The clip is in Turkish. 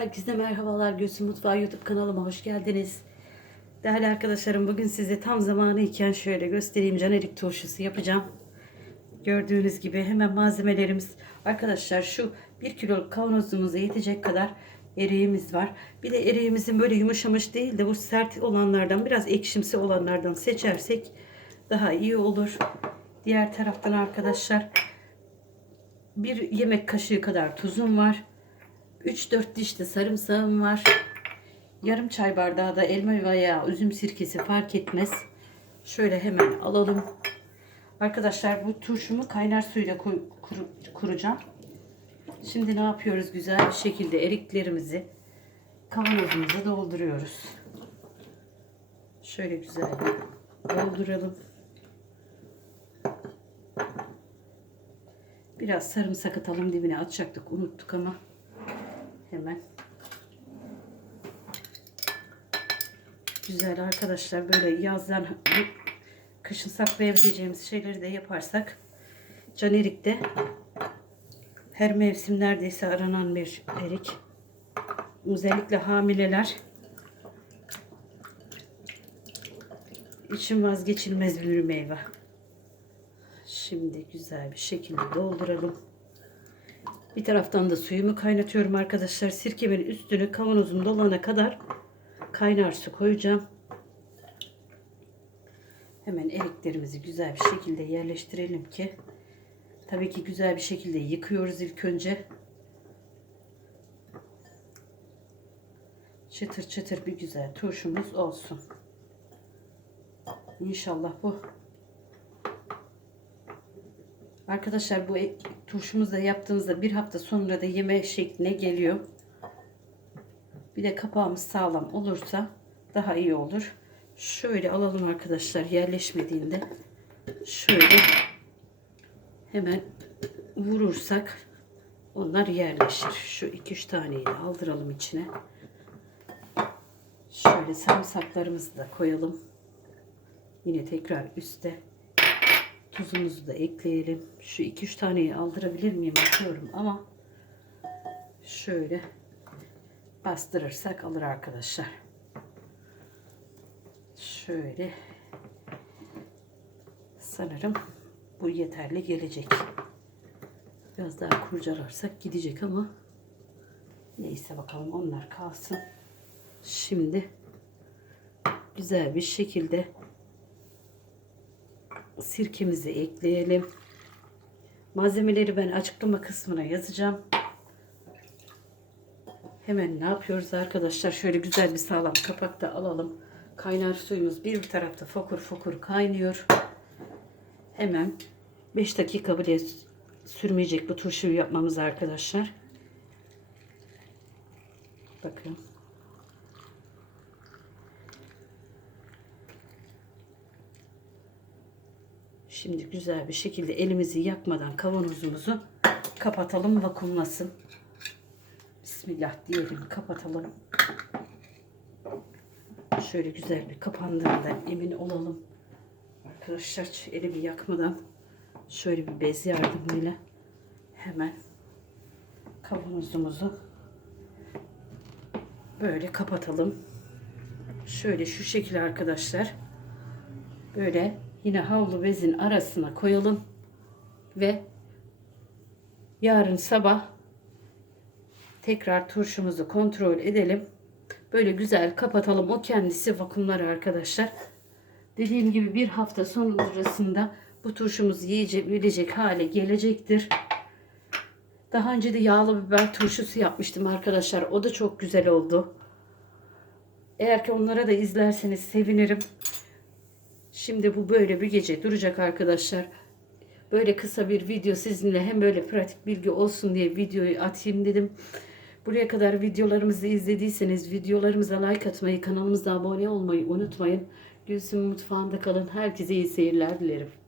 Herkese merhabalar. Gülsüm Mutfağı YouTube kanalıma hoş geldiniz. Değerli arkadaşlarım bugün size tam zamanı iken şöyle göstereyim. Canerik turşusu yapacağım. Gördüğünüz gibi hemen malzemelerimiz. Arkadaşlar şu 1 kiloluk kavanozumuza yetecek kadar eriğimiz var. Bir de eriğimizin böyle yumuşamış değil de bu sert olanlardan biraz ekşimsi olanlardan seçersek daha iyi olur. Diğer taraftan arkadaşlar bir yemek kaşığı kadar tuzum var. 3-4 diş de sarımsağım var. Yarım çay bardağı da elma veya üzüm sirkesi fark etmez. Şöyle hemen alalım. Arkadaşlar bu turşumu kaynar suyla kuru- kuracağım. Şimdi ne yapıyoruz? Güzel bir şekilde eriklerimizi kavanozumuza dolduruyoruz. Şöyle güzel dolduralım. Biraz sarımsak atalım dibine atacaktık unuttuk ama hemen güzel arkadaşlar böyle yazdan kışın saklayabileceğimiz şeyleri de yaparsak canerikte her mevsim neredeyse aranan bir erik özellikle hamileler için vazgeçilmez bir meyve. Şimdi güzel bir şekilde dolduralım. Bir taraftan da suyumu kaynatıyorum arkadaşlar. Sirkemin üstüne kavanozum dolana kadar kaynar su koyacağım. Hemen eriklerimizi güzel bir şekilde yerleştirelim ki tabii ki güzel bir şekilde yıkıyoruz ilk önce. Çıtır çıtır bir güzel turşumuz olsun. İnşallah bu Arkadaşlar bu turşumuzu da yaptığımızda bir hafta sonra da yeme şekline geliyor. Bir de kapağımız sağlam olursa daha iyi olur. Şöyle alalım arkadaşlar yerleşmediğinde. Şöyle hemen vurursak onlar yerleşir. Şu 2-3 taneyi de aldıralım içine. Şöyle sarımsaklarımızı da koyalım. Yine tekrar üste. Tuzumuzu da ekleyelim. Şu 2-3 taneyi aldırabilir miyim bakıyorum ama şöyle bastırırsak alır arkadaşlar. Şöyle sanırım bu yeterli gelecek. Biraz daha kurcalarsak gidecek ama neyse bakalım onlar kalsın. Şimdi güzel bir şekilde sirkemizi ekleyelim. Malzemeleri ben açıklama kısmına yazacağım. Hemen ne yapıyoruz arkadaşlar? Şöyle güzel bir sağlam kapak da alalım. Kaynar suyumuz bir tarafta fokur fokur kaynıyor. Hemen 5 dakika bile sürmeyecek bu turşuyu yapmamız arkadaşlar. Şimdi güzel bir şekilde elimizi yakmadan kavanozumuzu kapatalım vakumlasın. Bismillah diyelim kapatalım. Şöyle güzel bir kapandığından emin olalım. Arkadaşlar elimi yakmadan şöyle bir bez yardımıyla hemen kavanozumuzu böyle kapatalım. Şöyle şu şekilde arkadaşlar. Böyle yine havlu bezin arasına koyalım ve yarın sabah tekrar turşumuzu kontrol edelim. Böyle güzel kapatalım. O kendisi vakumlar arkadaşlar. Dediğim gibi bir hafta sonrasında bu turşumuz yiyebilecek hale gelecektir. Daha önce de yağlı biber turşusu yapmıştım arkadaşlar. O da çok güzel oldu. Eğer ki onlara da izlerseniz sevinirim. Şimdi bu böyle bir gece duracak arkadaşlar. Böyle kısa bir video sizinle hem böyle pratik bilgi olsun diye videoyu atayım dedim. Buraya kadar videolarımızı izlediyseniz videolarımıza like atmayı, kanalımıza abone olmayı unutmayın. Gülsüm mutfağında kalın. Herkese iyi seyirler dilerim.